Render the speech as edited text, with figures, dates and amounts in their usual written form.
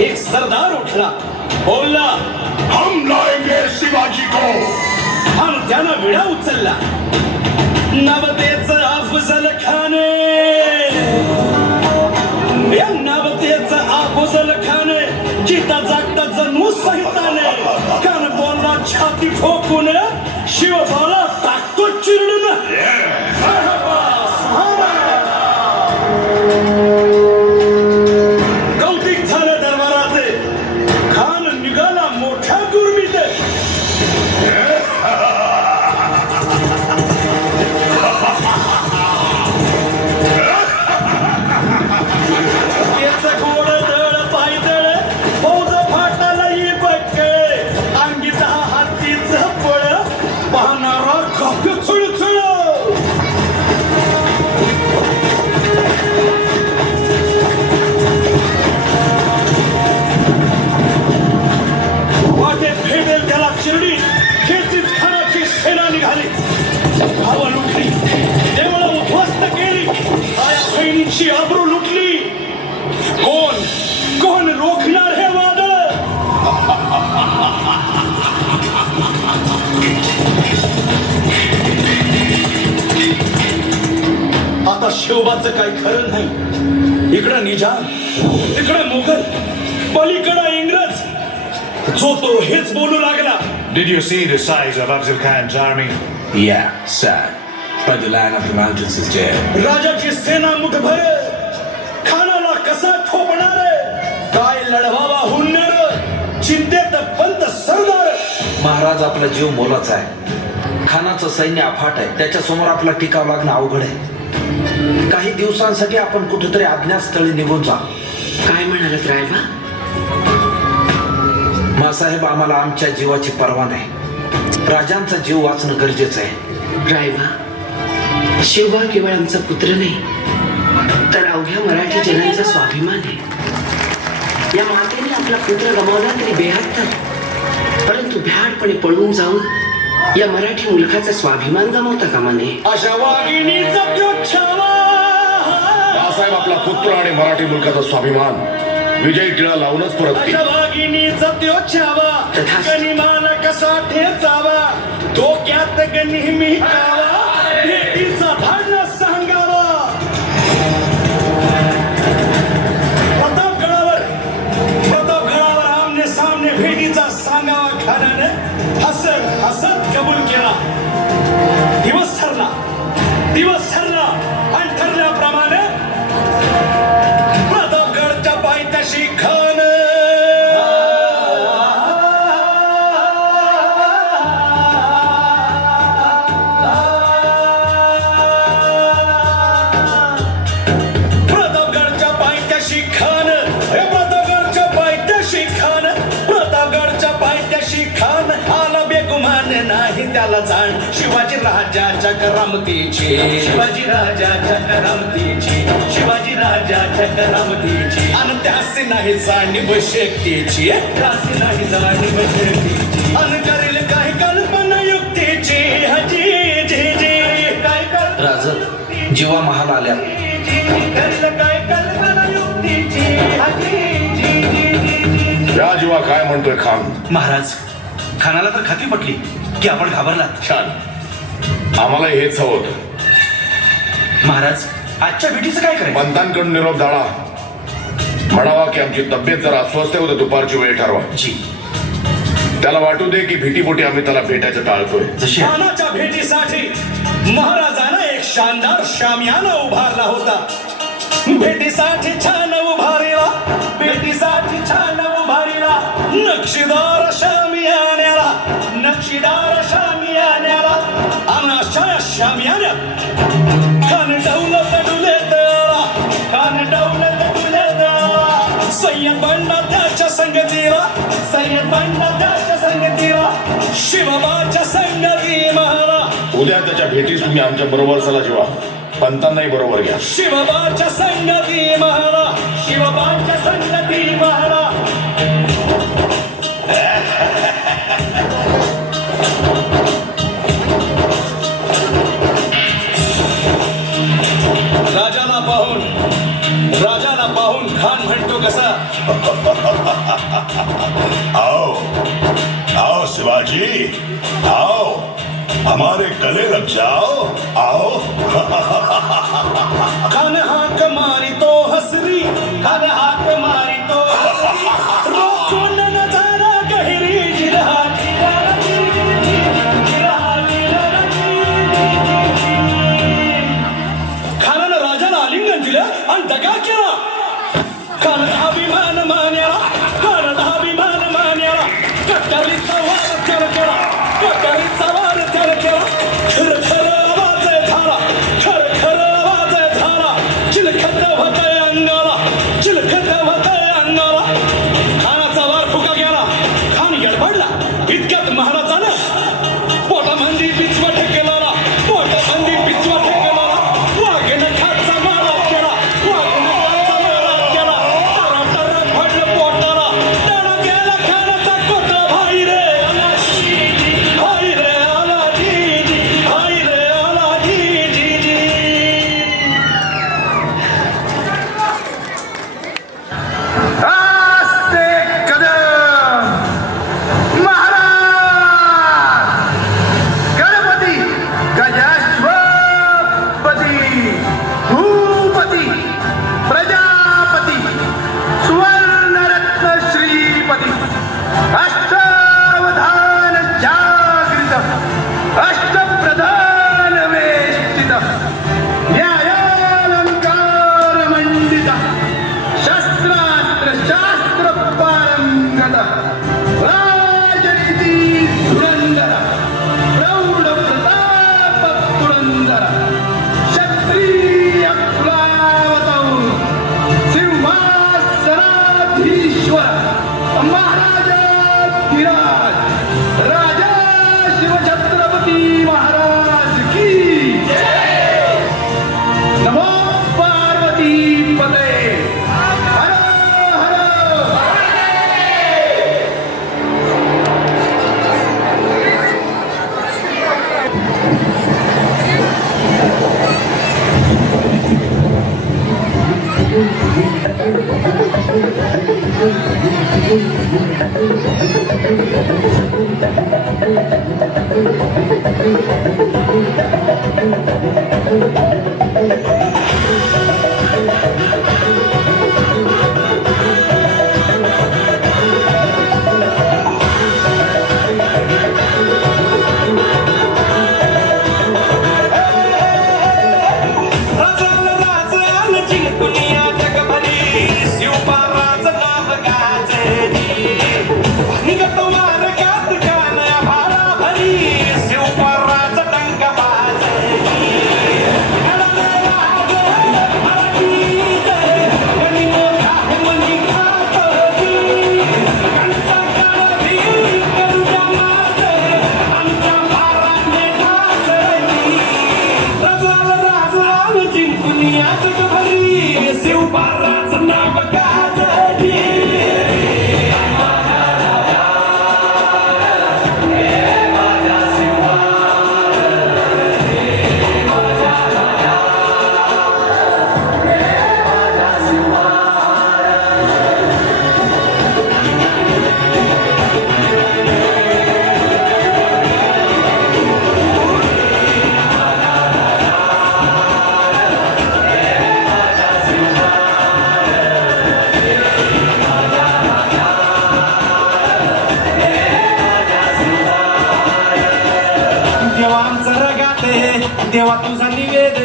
एक सरदार उठला, बोलला, हम लाएंगे शिवाजी को. आणि त्यानं विडा उचलला. नवतेचं अफजल खाने, या नवतेचं अफजल खाने, जिता जागता जणू सहिताने, कान बोलला छाती ठोकून, शिवबाला टाकतो चिरडून. कौतिक झालं दरबाराचे. खान निघाला मोठ्या गुरमीत. त्याचं घोड दळ पायदळ, फौज फाटाला ही बक्के, अंगी 10 हातीचं पळ, पाहणारा खप चुळचुळ. वाटेत भेटेल त्याला चिरडी, खेचीत खानाची सेना निघाली. हवा लुटली, देवळं उद्ध्वस्त केली, आया बहिणीची आबरू लुटली. कोण कोण रोखणार हे वादळ? आता शिवबाचं काही खरं नाही. इकडं निजाम, तिकडं मुघल, पलीकडं इंग्रज. जो तो हेच बोलू लागला. Did you see the size of Afzal Khan's army? Yeah, sad. But the land of the mountains is dead. राजाची सेना मुठभर, खानाला कसा ठोपणार? काय लढवावा हुन्नर, चिंतेत पंत सरदार. महाराज आपला जीव मोलाचा आहे. खानाचं सैन्य अफाट आहे. त्याच्या समोर आपला टिकाव लागणं अवघड आहे. काही दिवसांसाठी आपण कुठेतरी अज्ञातस्थळी निघून जा. काय म्हणालत रायबा? मासाहेब, आम्हाला आमच्या जीवाची पर्वा नाही. राजांचा जीव वाचणं गरजेचं आहे. रायबा, शिवबा केवळ आमचा पुत्र नाही, तर अवघ्या मराठी जनांचा स्वाभिमान आहे. या मातेने आपला पुत्र गमावला तरी बेहत्तर, परंतु भ्याडपणे पळून जाऊन या मराठी मुलखाचा स्वाभिमान गमावता कामा नये. अशा वाघिणीचा प्योच्छावा. बाळासाहेब आपला पुत्र आणि मराठी मुलकाचा स्वाभिमान विजयी टिळा लावूनच परततील. अशा वाघिणीचा प्योच्छावा, तथास्तु. गनिमान कसा ठेचावा, डोक्यात नेहमी कावा, भेटीचा धाडला सांगावा. प्रतापगडावर आमने सामने भेटीचा सांगावा. खानाने हसत हसत कबूल केला. दिवस ठरला आणि ठरल्याप्रमाणे प्रतापगडच्या पायथ्याशी खान त्याला जाण शिवाजी राजाच्या करामतीची, शिवाजी राजाच्या करामतीची, शिवाजी राजाच्या करामतीची. आणि त्यासी नाही जाणीव शक्तीची, त्यासी नाही जाणीव शक्तीची. आणि करेल काय कल्पना युक्तीची. हजी जी जी काय राज, जीवा महाल आल्या. करेल काय कल्पना युक्तीची. हजी जी जी. या जीवा काय म्हणतोय खान? महाराज, खानाला तर खात्री पटली की आपण घाबरलात. छान, आम्हाला हेच हवं होतं. महाराज, आजच्या भेटीचं काय करायचं? पंतांकडून निरोप धाडा. म्हणावा की आमची तब्येत जरा अस्वस्थ आहे, उद्या दुपारची वेळ ठरवा. जी. त्याला वाटू दे की भीतीपोटी आम्ही त्याला भेटायचं टाळतोय. जशी खानाच्या भेटीसाठी महाराजानं एक शानदार शामियाना उभारला होता. भेटीसाठी छान उभारीला, भेटीसाठी छान उभारीला, नक्षीदार शामियान्याला, नक्षीदार शामियान्याला. आणि अशा शामियान्यात खान डौलत डुलेला, खान डौलत डुलेला. सय्यद बंडा त्याच्या संगतीला, सय्यद बंडा त्याच्या संगतीला, शिवबाच्या संगती महारा. उद्या त्याच्या भेटीस तुम्ही आमच्या बरोबर चला जीवा. पंतांनाही बरोबर घ्या. शिवबाच्या संगती महारा, शिवबाच्या संगती महारा. राजाला पाहून खान म्हणतो कसा, आओ आओ शिवाजी आओ, हमारे गले लग जाओ, आओ। खान हाक मारी तो हसरी, खान हाक मारी तो हसरी, रोको न नजारा गहरी जिरहा जिरहा जिरहा जिरहा खानानं राजाला आलिंगन दिलं आणि दगा केला. खानाचा अभिमान मान्याला, खानाचा अभिमान मान्याला, कट्टारीचा वार त्याला केला, कट्टारीचा वार त्याला केला. खर खर आवाज झाला, खर खर आवाज झाला, चिलखत होतंय अंगाला, चिलखत होतंय अंगाला. खानाचा वार फुका गेला, खान गडबडला. इतक्यात महाराजानं पोटामंदी पिचवा ठेकेला, पोटामंदी पिचवा ठेकेला. वाघेनं खाचा मारा केला, वाघेनं खाचा मारा केला. तरा पडलं पोटाला, त्याला गेला खानाचा कोटा. भाई रे आला जी, भाई रे आला जी, भाई रे आला जी. आस्ते कदम महाराज गणपती गजाश्वपती भूपती प्रजापती सुवर्णरत्न श्रीपती अष्टावधान जागृत अष्टप्रधान वेष्टित न्यायालंकार मंडित शस्त्रास्त्र शास्त्र पारंगत राजनीती धुरंधर प्रौढ प्रताप पुरंदर क्षत्रिय कुलावतौ सिंहासनाधीश्वर महाराजाधिराज राजा शिवछत्रपती महाराज की नमो पार्वती पते हर हर राजाला राजाला जिंकुनिया जगभरी, शिवबाराचं नाव गाजली. निघतो मार्गात गाण भाराभरी, शिवबाराचं डंक बाजली. घडाला राजा मराठीचं, गणी मोठा मनी खातोजी. गणचा काळभी करूया माझं, आमच्या बाराने ठासली. राजाला राजाला जिंकुनिया जगभरी, शिवबाराचं नाव गाजली. देवांचं रगात देवा तुझा निवेद